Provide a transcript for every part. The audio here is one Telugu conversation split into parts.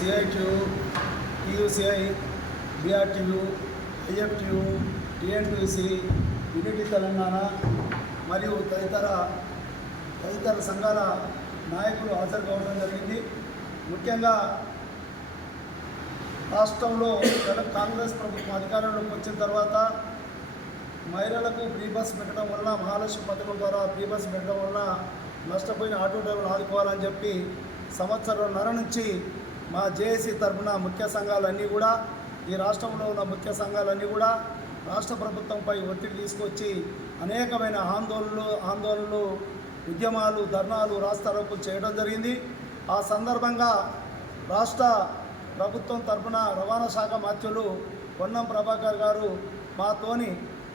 CITU, TUCI, BRTU, IFTU, TNTC, unity Telangana మరియు తదితర సంఘాల నాయకులు హాజరు కావడం జరిగింది. ముఖ్యంగా రాష్ట్రంలో కాంగ్రెస్ ప్రభుత్వం అధికారంలోకి వచ్చిన తర్వాత మహిళలకు ఫ్రీ బస్ పెట్టడం వల్ల, మహాలక్ష్మి పథకం ద్వారా ఫ్రీ బస్ పెట్టడం వల్ల నష్టపోయిన ఆటో డ్రైవర్లు ఆదుకోవాలని చెప్పి సంవత్సరంన్నర నుంచి మా జేఏసీ తరఫున ముఖ్య సంఘాలన్నీ కూడా, ఈ రాష్ట్రంలో ఉన్న ముఖ్య సంఘాలన్నీ కూడా రాష్ట్ర ప్రభుత్వంపై ఒత్తిడి తీసుకొచ్చి అనేకమైన ఆందోళనలు, ఉద్యమాలు, ధర్నాలు, రాస్తారోకోలు చేయడం జరిగింది. ఆ సందర్భంగా రాష్ట్ర ప్రభుత్వం తరఫున రవాణా శాఖ మంత్రులు పొన్నం ప్రభాకర్ గారు మాతోని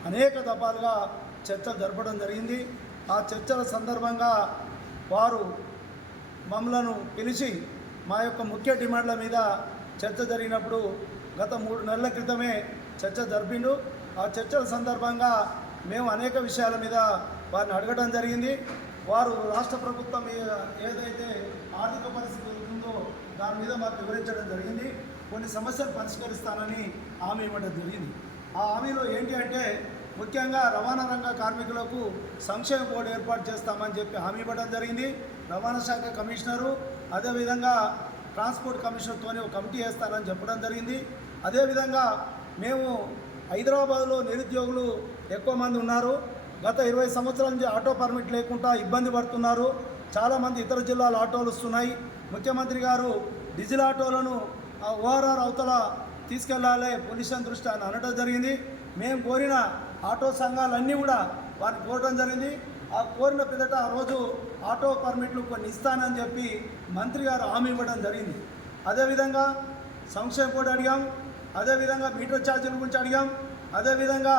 అనేక దఫాలుగా చర్చలు జరపడం జరిగింది. ఆ చర్చల సందర్భంగా వారు మమ్మలను పిలిచి మా యొక్క ముఖ్య డిమాండ్ల మీద చర్చ జరిగినప్పుడు గత 3 నెలల క్రితమే చర్చ జరిపిండు. ఆ చర్చల సందర్భంగా మేము అనేక విషయాల మీద వారిని అడగడం జరిగింది. వారు రాష్ట్ర ప్రభుత్వం ఏదైతే ఆర్థిక పరిస్థితి ఉందో దాని మీద మాకు వివరించడం జరిగింది. కొన్ని సమస్యలు పరిష్కరిస్తానని హామీ ఇవ్వడం జరిగింది. ఆ హామీలో ఏంటి అంటే, ముఖ్యంగా రవాణా రంగ కార్మికులకు సంక్షేమ బోర్డు ఏర్పాటు చేస్తామని చెప్పి హామీ ఇవ్వడం జరిగింది. రవాణా శాఖ కమిషనరు, అదేవిధంగా ట్రాన్స్పోర్ట్ కమిషనర్తో ఒక కమిటీ వేస్తానని చెప్పడం జరిగింది. అదేవిధంగా మేము హైదరాబాద్లో నిరుద్యోగులు ఎక్కువ మంది ఉన్నారు. గత 20 సంవత్సరాల నుంచి ఆటో పర్మిట్ లేకుండా ఇబ్బంది పడుతున్నారు. చాలామంది ఇతర జిల్లాల ఆటోలు వస్తున్నాయి. ముఖ్యమంత్రి గారు డీజిల్ ఆటోలను ఓఆర్ఆర్ అవతల తీసుకెళ్లాలి పొల్యూషన్ దృష్టి అని అనడం జరిగింది. మేము కోరిన ఆటో సంఘాలన్నీ కూడా వారిని కోరడం జరిగింది. ఆ కోరిన పిదట ఆ రోజు ఆటో పర్మిట్లు కొన్ని ఇస్తానని చెప్పి మంత్రి గారు హామీ ఇవ్వడం జరిగింది. అదేవిధంగా సంక్షేమ బోర్డు అడిగాం, అదేవిధంగా మీటర్ ఛార్జీల గురించి అడిగాం, అదేవిధంగా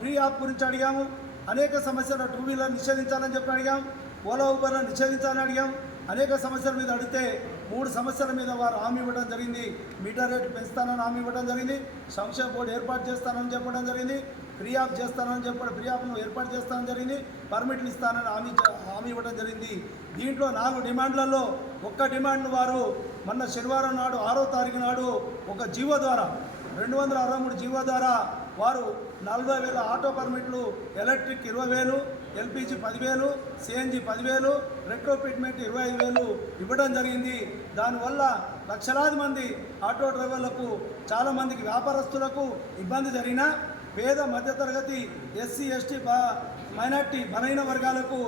ఫ్రీ యాప్ గురించి అడిగాము. అనేక సమస్యలు, 2 వీలర్ నిషేధించాలని చెప్పి అడిగాం, ఓలా ఊబర్లను నిషేధించాలని అడిగాం. అనేక సమస్యల మీద అడిగితే 3 సమస్యల మీద వారు హామీ ఇవ్వడం జరిగింది. మీటర్ రేట్లు పెంచుతానని హామీ ఇవ్వడం జరిగింది, సంక్షేమ బోర్డు ఏర్పాటు చేస్తానని చెప్పడం జరిగింది, ఫ్రీ యాప్ చేస్తానని చెప్పడం, ఫ్రీ యాప్ను ఏర్పాటు చేస్తానని జరిగింది, పర్మిట్లు ఇస్తానని హామీ ఇవ్వడం జరిగింది. దీంట్లో 4 డిమాండ్లలో ఒక్క డిమాండ్ను వారు మొన్న శనివారం నాడు 6వ తారీఖు నాడు ఒక జీవో ద్వారా 263 జీవో ద్వారా వారు 40,000 ఆటో పర్మిట్లు, ఎలక్ట్రిక్ 20,000, ఎల్పిజి 10,000, సిఎన్జి 10,000, రెట్రోఫిట్మెంట్ 25,000 ఇవ్వడం జరిగింది. దానివల్ల లక్షలాది మంది ఆటో డ్రైవర్లకు, చాలామందికి వ్యాపారస్తులకు ఇబ్బంది జరిగినా, పేద మధ్యతరగతి ఎస్సీ ఎస్టీ మైనార్టీ బలహీన వర్గాలకు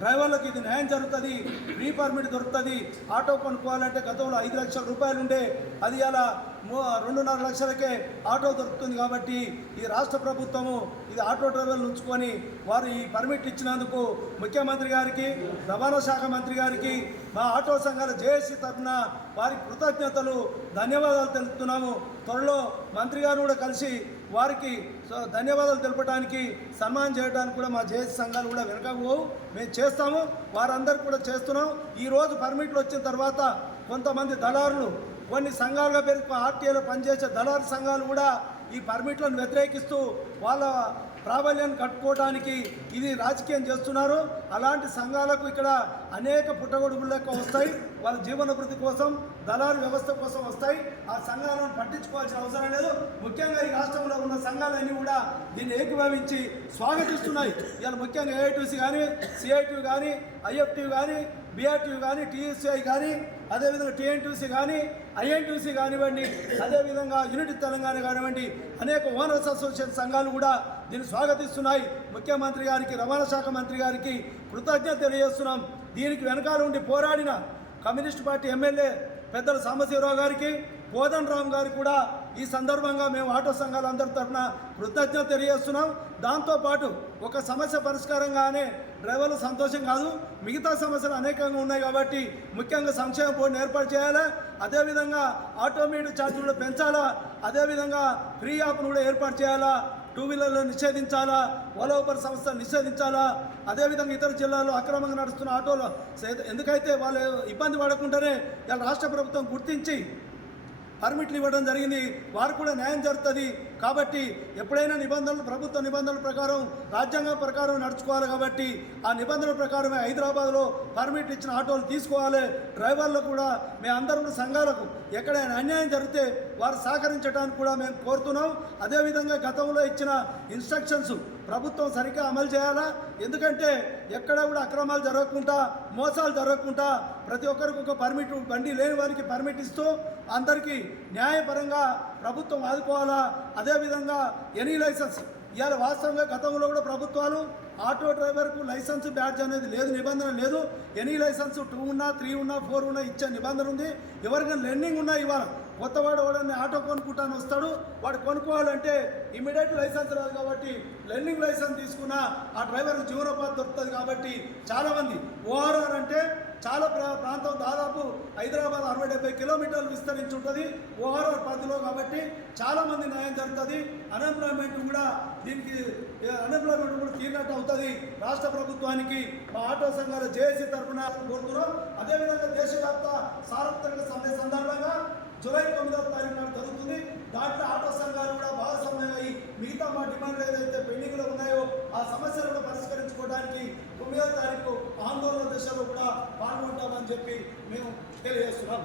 డ్రైవర్లకు ఇది న్యాయం జరుగుతుంది. ఫ్రీ పర్మిట్ దొరుకుతుంది. ఆటో కొనుక్కోవాలంటే గతంలో 5 లక్షల రూపాయలు ఉండే, అది అలా 2.5 లక్షలకే ఆటో దొరుకుతుంది. కాబట్టి ఈ రాష్ట్ర ప్రభుత్వము ఇది ఆటో డ్రైవర్లు ఉంచుకొని వారు ఈ పర్మిట్ ఇచ్చినందుకు ముఖ్యమంత్రి గారికి, రవాణా శాఖ మంత్రి గారికి, మా ఆటో సంఘాల జేఏసీ తరఫున వారికి కృతజ్ఞతలు, ధన్యవాదాలు తెలుపుతున్నాము. త్వరలో మంత్రి గారు కూడా కలిసి వారికి ధన్యవాదాలు తెలపడానికి, సన్మానం చేయడానికి కూడా మా జేఏసీ సంఘాలు కూడా వెనకపోవు, మేము చేస్తాము. వారందరూ కూడా చేస్తున్నాం. ఈరోజు పర్మిట్లు వచ్చిన తర్వాత కొంతమంది దళారులు, కొన్ని సంఘాలుగా పేరు ఆర్టీఏలో పనిచేసే దళారు సంఘాలు కూడా ఈ పర్మిట్లను వ్యతిరేకిస్తూ వాళ్ళ ప్రాబల్యాన్ని కట్టుకోవడానికి ఇది రాజకీయం చేస్తున్నారు. అలాంటి సంఘాలకు ఇక్కడ అనేక పుట్టగొడుగులు లెక్క వస్తాయి. వాళ్ళ జీవనభృతి కోసం, దళారు వ్యవస్థ కోసం వస్తాయి. ఆ సంఘాలను పట్టించుకోవాల్సిన అవసరం లేదు. ముఖ్యంగా ఈ రాష్ట్రంలో ఉన్న సంఘాలన్నీ కూడా దీన్ని ఏకీభవించి స్వాగతిస్తున్నాయి. ఇలా ముఖ్యంగా ఏఐటీసీ కానీ, సిఐటియు కానీ, ఐఎఫ్టియు కానీ, బీఆర్టీయు కానీ, టీఎస్ఐ కానీ, అదేవిధంగా టీఎన్టీసీ కానీ, ఐఎన్టీసీ కానివ్వండి, అదేవిధంగా యూనిటీ తెలంగాణ కానివ్వండి, అనేక ఓనర్స్ అసోసియేషన్ సంఘాలు కూడా దీన్ని స్వాగతిస్తున్నాయి. ముఖ్యమంత్రి గారికి, రవాణా శాఖ మంత్రి గారికి కృతజ్ఞత తెలియజేస్తున్నాం. దీనికి వెనకాల ఉండి పోరాడిన కమ్యూనిస్ట్ పార్టీ ఎమ్మెల్యే పెద్దల సాంబశివరావు గారికి, కోదండ రామ్ గారికి కూడా ఈ సందర్భంగా మేము ఆటో సంఘాలందరి తరఫున కృతజ్ఞత తెలియజేస్తున్నాం. దాంతోపాటు ఒక సమస్య పరిష్కారంగానే డ్రైవర్లు సంతోషం కాదు, మిగతా సమస్యలు అనేకంగా ఉన్నాయి. కాబట్టి ముఖ్యంగా సంక్షేమ బోర్డుని ఏర్పాటు చేయాలా, అదేవిధంగా ఆటోమేటిక్ ఛార్జీలు పెంచాలా, అదేవిధంగా ఫ్రీ యాప్ను కూడా ఏర్పాటు చేయాలా, 2 వీలర్లు నిషేధించాలా, ఓలా ఊబర్ సంస్థ నిషేధించాలా, అదేవిధంగా ఇతర జిల్లాల్లో అక్రమంగా నడుస్తున్న ఆటోలు ఎందుకైతే వాళ్ళు ఇబ్బంది పడకుండానే ఇలా రాష్ట్ర ప్రభుత్వం గుర్తించి పర్మిట్లు ఇవ్వడం జరిగింది. వారు కూడా న్యాయం జరుగుతుంది. కాబట్టి ఎప్పుడైనా నిబంధనలు ప్రభుత్వ నిబంధనల ప్రకారం రాజ్యాంగం ప్రకారం నడుచుకోవాలి. కాబట్టి ఆ నిబంధనల ప్రకారమే హైదరాబాద్లో పర్మిట్ ఇచ్చిన ఆటోలు తీసుకోవాలి. డ్రైవర్లు కూడా మేము అందరం సంఘాలకు ఎక్కడైనా అన్యాయం జరిగితే వారు సహకరించడానికి కూడా మేము కోరుతున్నాం. అదేవిధంగా గతంలో ఇచ్చిన ఇన్స్ట్రక్షన్స్ ప్రభుత్వం సరిగ్గా అమలు చేయాలా. ఎందుకంటే ఎక్కడ కూడా అక్రమాలు జరగకుండా మోసాలు జరగకుండా ప్రతి ఒక్కరికి ఒక పర్మిట్, బండి లేని వారికి పర్మిట్ ఇస్తూ అందరికీ న్యాయపరంగా ప్రభుత్వం ఆదుకోవాలా. అదేవిధంగా ఎనీ లైసెన్స్ ఇవాళ వాస్తవంగా గతంలో కూడా ప్రభుత్వాలు ఆటో డ్రైవర్కు లైసెన్స్ బ్యాడ్జ్ అనేది లేదు, నిబంధన లేదు. ఎనీ లైసెన్స్ 2 ఉన్నా 3 ఉన్నా 4 ఉన్నా ఇచ్చే నిబంధన ఉంది. ఎవరికైనా లెర్నింగ్ ఉన్నా ఇవాళ కొత్తవాడు వాడని ఆటో కొనుక్కుంటాను వస్తాడు, వాడు కొనుక్కోవాలంటే ఇమీడియట్ లైసెన్స్ రాదు. కాబట్టి లెర్నింగ్ లైసెన్స్ తీసుకున్న ఆ డ్రైవర్కి జీవనోపాధి దొరుకుతుంది. కాబట్టి చాలామంది ఓఆర్ఆర్ అంటే చాలా ప్రాంతం దాదాపు హైదరాబాద్ 60-70 కిలోమీటర్లు విస్తరించి ఉంటుంది ఓఆర్ఆర్ పరిధిలో. కాబట్టి చాలామంది న్యాయం జరుగుతుంది. అన్ఎంప్లాయ్మెంట్ కూడా దీనికి అన్ఎంప్లాయ్మెంట్ కూడా తీరినట్టు అవుతుంది. రాష్ట్ర ప్రభుత్వానికి మా ఆటో సంఘాల జేఏసీ తరఫున కోరుతున్నాం. అదేవిధంగా దేశవ్యాప్త సార్వత్రిక సమ్మె సందర్భంగా జూలై 9వ తారీఖు నాడు జరుగుతుంది. దాంట్లో ఆటో సంఘాలు కూడా భాగస్వామ్యమై మిగతా మా డిమాండ్లు ఏదైతే పెండింగ్లో ఉన్నాయో ఆ సమస్యలు కూడా పరిష్కరించుకోవడానికి 9వ తారీఖు ఆందోళన దశలో కూడా పాల్గొంటామని చెప్పి మేము తెలియజేస్తున్నాం.